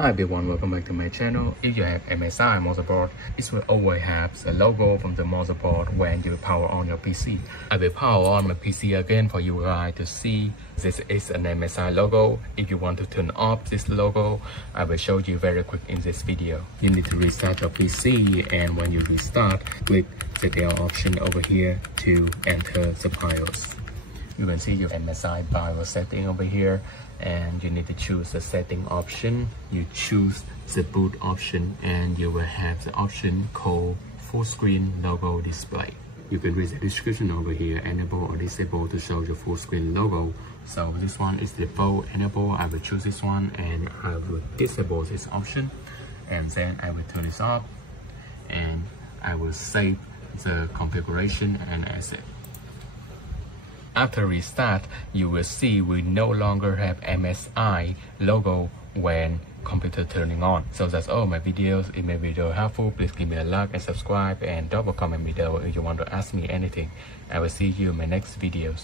Hi everyone, welcome back to my channel. If you have MSI motherboard, it will always have the logo from the motherboard when you power on your PC. I will power on my PC again for you guys to see this is an MSI logo. If you want to turn off this logo, I will show you very quick in this video. You need to restart your PC, and when you restart, click the Dell option over here to enter the BIOS. You can see your MSI BIOS setting over here, and you need to choose the setting option. You choose the boot option, and you will have the option called full screen logo display. You can read the description over here, enable or disable to show your full screen logo. So this one is default enable. I will choose this one, and I will disable this option, and then I will turn this off, and I will save the configuration and asset. After restart, you will see we no longer have MSI logo when computer turning on. So that's all my videos. If my video helpful, please give me a like and subscribe, and double comment below if you want to ask me anything. I will see you in my next videos.